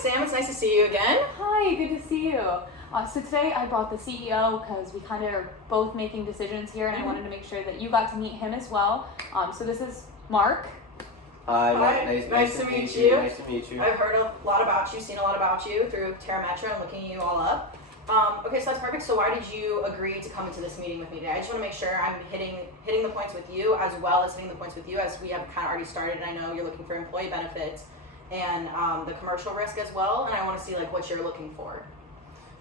Sam. It's nice to see you again. Hi, good to see you. So today I brought the CEO because we kind of are both making decisions here, and I wanted to make sure that you got to meet him as well. So this is Mark. Hi. Nice to meet you. Nice to meet you. I've heard a lot about you, seen a lot about you through Terra Metro and looking you all up. Okay, so that's perfect. So why did you agree to come into this meeting with me today? I just want to make sure I'm hitting the points with you as well as hitting the points with you, as we have kind of already started, and I know you're looking for employee benefits and the commercial risk as well, and I want to see like what you're looking for.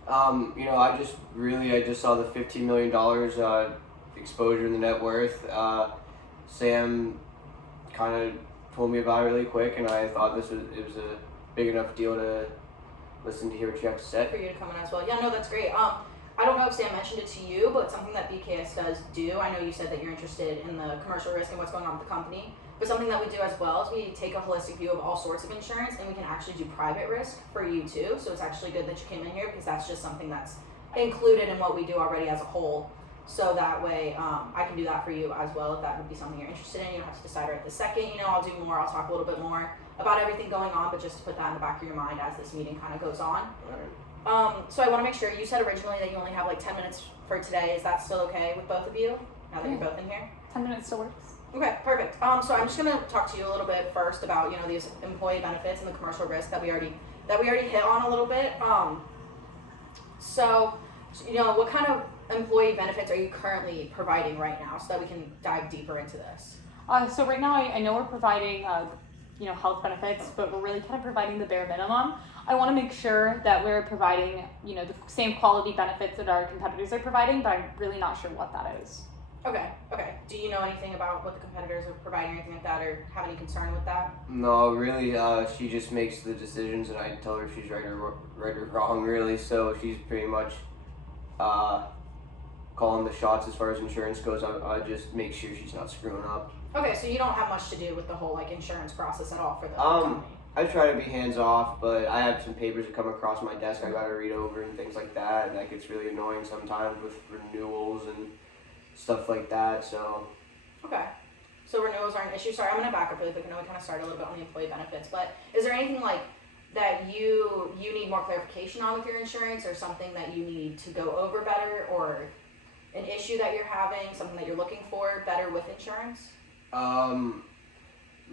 I just saw the $15 million exposure in the net worth. Sam kind of told me about it really quick, and I thought it was a big enough deal to listen to hear what you have to say. For you to come in as well. Yeah, no, that's great. I don't know if Sam mentioned it to you, but something that BKS does do, I know you said that you're interested in the commercial risk and what's going on with the company, but something that we do as well is we take a holistic view of all sorts of insurance, and we can actually do private risk for you too. So it's actually good that you came in here, because that's just something that's included in what we do already as a whole. So that way, I can do that for you as well if that would be something you're interested in. You don't have to decide right this second. I'll do more. I'll talk a little bit more about everything going on, but just to put that in the back of your mind as this meeting kind of goes on. So I want to make sure, you said originally that you only have like 10 minutes for today. Is that still okay with both of you, now that you're both in here? 10 minutes still works. Okay, perfect. So I'm just gonna talk to you a little bit first about these employee benefits and the commercial risk that we already hit on a little bit. So what kind of employee benefits are you currently providing right now, so that we can dive deeper into this? So right now I know we're providing health benefits, but we're really kind of providing the bare minimum. I want to make sure that we're providing the same quality benefits that our competitors are providing, but I'm really not sure what that is. Okay. Do you know anything about what the competitors are providing or anything like that, or have any concern with that? No, really, she just makes the decisions, and I tell her if she's right or wrong, really. So she's pretty much calling the shots as far as insurance goes. I just make sure she's not screwing up. Okay, so you don't have much to do with the whole insurance process at all for the company? I try to be hands off, but I have some papers that come across my desk I gotta read over and things like that, and that gets really annoying sometimes with renewals and stuff like that. So okay, so renewals are an issue. Sorry, I'm gonna back up really quick. I know we kind of started a little bit on the employee benefits, but is there anything that you need more clarification on with your insurance, or something that you need to go over better, or an issue that you're having, something that you're looking for better with insurance?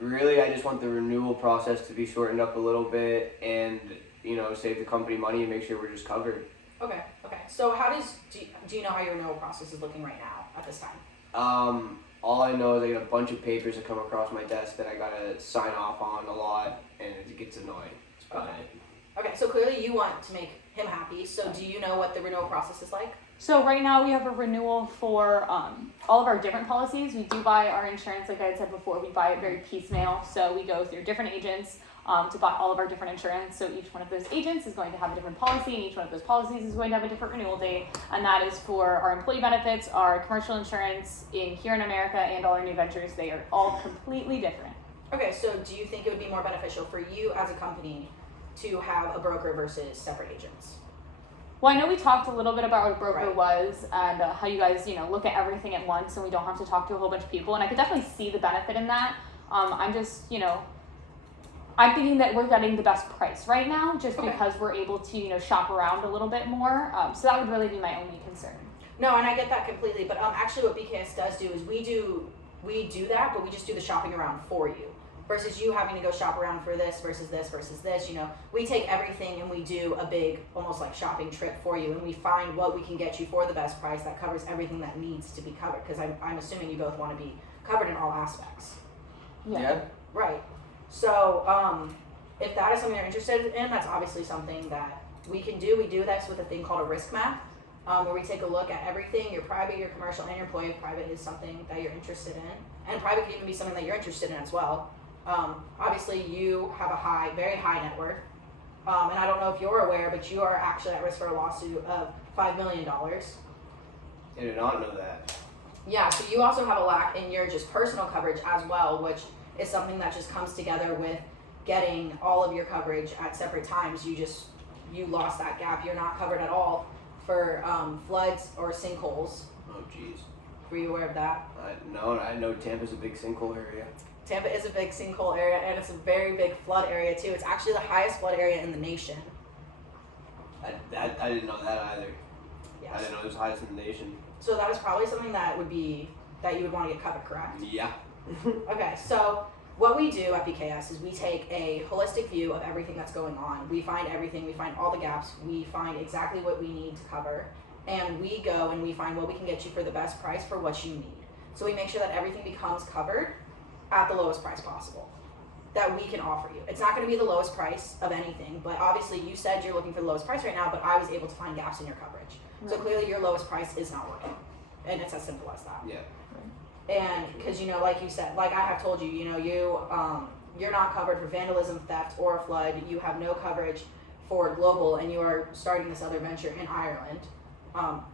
Really, I just want the renewal process to be shortened up a little bit, and save the company money and make sure we're just covered. Okay. So do you know how your renewal process is looking right now at this time? All I know is I got a bunch of papers that come across my desk that I gotta sign off on a lot, and it gets annoying. Okay, so clearly you want to make him happy. So do you know what the renewal process is like? So right now we have a renewal for all of our different policies. We do buy our insurance, like I had said before, we buy it very piecemeal. So we go through different agents to buy all of our different insurance. So each one of those agents is going to have a different policy, and each one of those policies is going to have a different renewal date. And that is for our employee benefits, our commercial insurance here in America, and all our new ventures. They are all completely different. Okay, so do you think it would be more beneficial for you as a company to have a broker versus separate agents? Well, I know we talked a little bit about what a broker Right. was, and how you guys, look at everything at once, and we don't have to talk to a whole bunch of people. And I could definitely see the benefit in that. I'm just, I'm thinking that we're getting the best price right now, just Okay. because we're able to, shop around a little bit more. So that would really be my only concern. No, and I get that completely. But actually, what BKS does do is we do that, but we just do the shopping around for you, versus you having to go shop around for this versus this versus this. We take everything and we do a big, almost like shopping trip for you, and we find what we can get you for the best price that covers everything that needs to be covered. Because I'm assuming you both want to be covered in all aspects. Yeah. Right. So if that is something you're interested in, that's obviously something that we can do. We do this with a thing called a risk map, where we take a look at everything, your private, your commercial, and your employee. If private is something that you're interested in, and private can even be something that you're interested in as well. Obviously you have a very high net worth, and I don't know if you're aware, but you are actually at risk for a lawsuit of $5 million. I did not know that. Yeah, so you also have a lack in your just personal coverage as well, which is something that just comes together with getting all of your coverage at separate times. You lost that gap. You're not covered at all for floods or sinkholes. Oh, jeez. Were you aware of that? No, I know Tampa's a big sinkhole area. Tampa is a big sinkhole area, and it's a very big flood area too. It's actually the highest flood area in the nation. I didn't know that either. Yes. I didn't know it was highest in the nation. So that is probably something that you would want to get covered, correct? Yeah. Okay, so what we do at BKS is we take a holistic view of everything that's going on. We find everything, we find all the gaps, we find exactly what we need to cover, and we go and we find what we can get you for the best price for what you need. So we make sure that everything becomes covered at the lowest price possible that we can offer you. It's not going to be the lowest price of anything, but obviously you said you're looking for the lowest price right now, but I was able to find gaps in your coverage. So clearly your lowest price is not working, and it's as simple as that. Yeah. And because like you said, like I have told you, you're not covered for vandalism, theft, or a flood. You have no coverage for global, and you are starting this other venture in Ireland.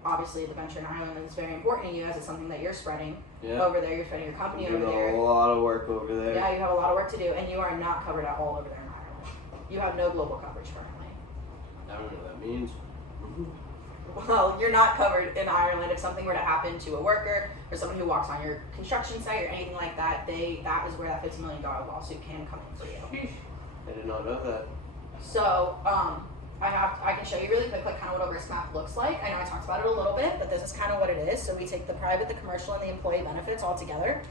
Obviously, the venture in Ireland is very important to you, as it's something that you're spreading over there. You're spreading your company over there. A lot of work over there. Yeah, you have a lot of work to do, and you are not covered at all over there in Ireland. You have no global coverage currently. I don't know what that means. Well, you're not covered in Ireland if something were to happen to a worker or someone who walks on your construction site or anything like that. That is where that $50 million lawsuit can come in for you. I did not know that. So I can show you really quick kind of what a risk map looks like. I know I talked about it a little bit, but this is kind of what it is. So we take the private, the commercial, and the employee benefits all together,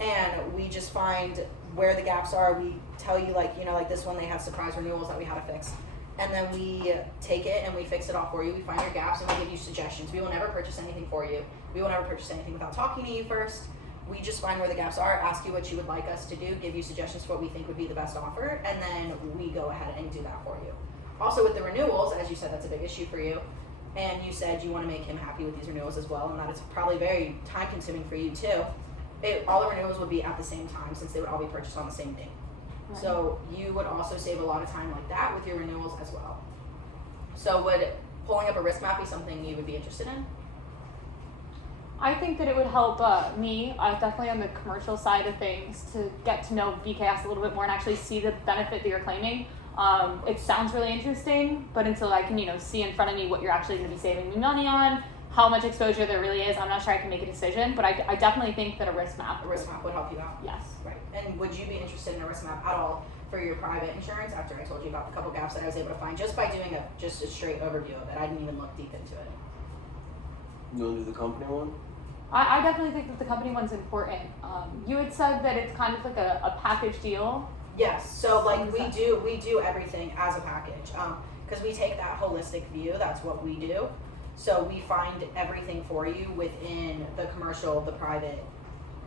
and we just find where the gaps are. We tell you like this one, they have surprise renewals that we had to fix. And then we take it and we fix it all for you. We find your gaps and we give you suggestions. We will never purchase anything for you. We will never purchase anything without talking to you first. We just find where the gaps are, ask you what you would like us to do, give you suggestions for what we think would be the best offer, and then we go ahead and do that for you. Also with the renewals, as you said, that's a big issue for you. And you said you want to make him happy with these renewals as well, and that it's probably very time consuming for you too. All the renewals would be at the same time since they would all be purchased on the same day. Right. So you would also save a lot of time like that with your renewals as well. So would pulling up a risk map be something you would be interested in? I think that it would help me, definitely on the commercial side of things, to get to know BKS a little bit more and actually see the benefit that you're claiming. It sounds really interesting, but until I can, see in front of me what you're actually going to be saving me money on, how much exposure there really is, I'm not sure I can make a decision, but I definitely think that a risk map would help you out. Yes. Right. And would you be interested in a risk map at all for your private insurance after I told you about the couple gaps that I was able to find just by doing a straight overview of it? I didn't even look deep into it. You want to do the company one? I definitely think that the company one's important. You had said that it's kind of like a package deal. Yes, so like we do everything as a package because we take that holistic view. That's what we do. So we find everything for you within the commercial, the private,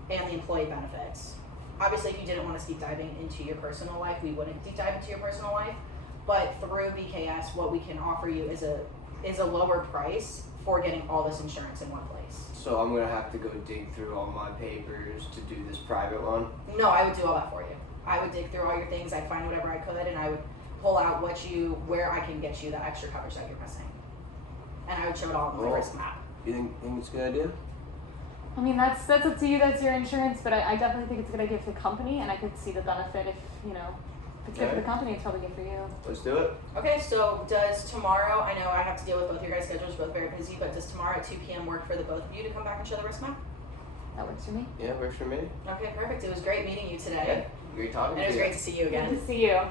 and the employee benefits. Obviously, if you didn't want us deep diving into your personal life, we wouldn't deep dive into your personal life. But through BKS, what we can offer you is a lower price for getting all this insurance in one place. So I'm gonna have to go dig through all my papers to do this private one? No, I would do all that for you. I would dig through all your things. I'd find whatever I could, and I would pull out where I can get you the extra coverage that you're missing. And I would show it all on the risk map. You think it's a good idea? I mean, that's up to you. That's your insurance, but I definitely think it's a good idea for the company, and I could see the benefit if it's good for the company. It's probably good for you. Let's do it. Okay, so does tomorrow? I know I have to deal with both your guys' schedules, both very busy. But does tomorrow at 2 p.m. work for the both of you to come back and show the risk map? That works for me. Yeah, works for me. Okay, perfect. It was great meeting you today. Yeah, great talking and to you. it was great to see you again. Good to see you.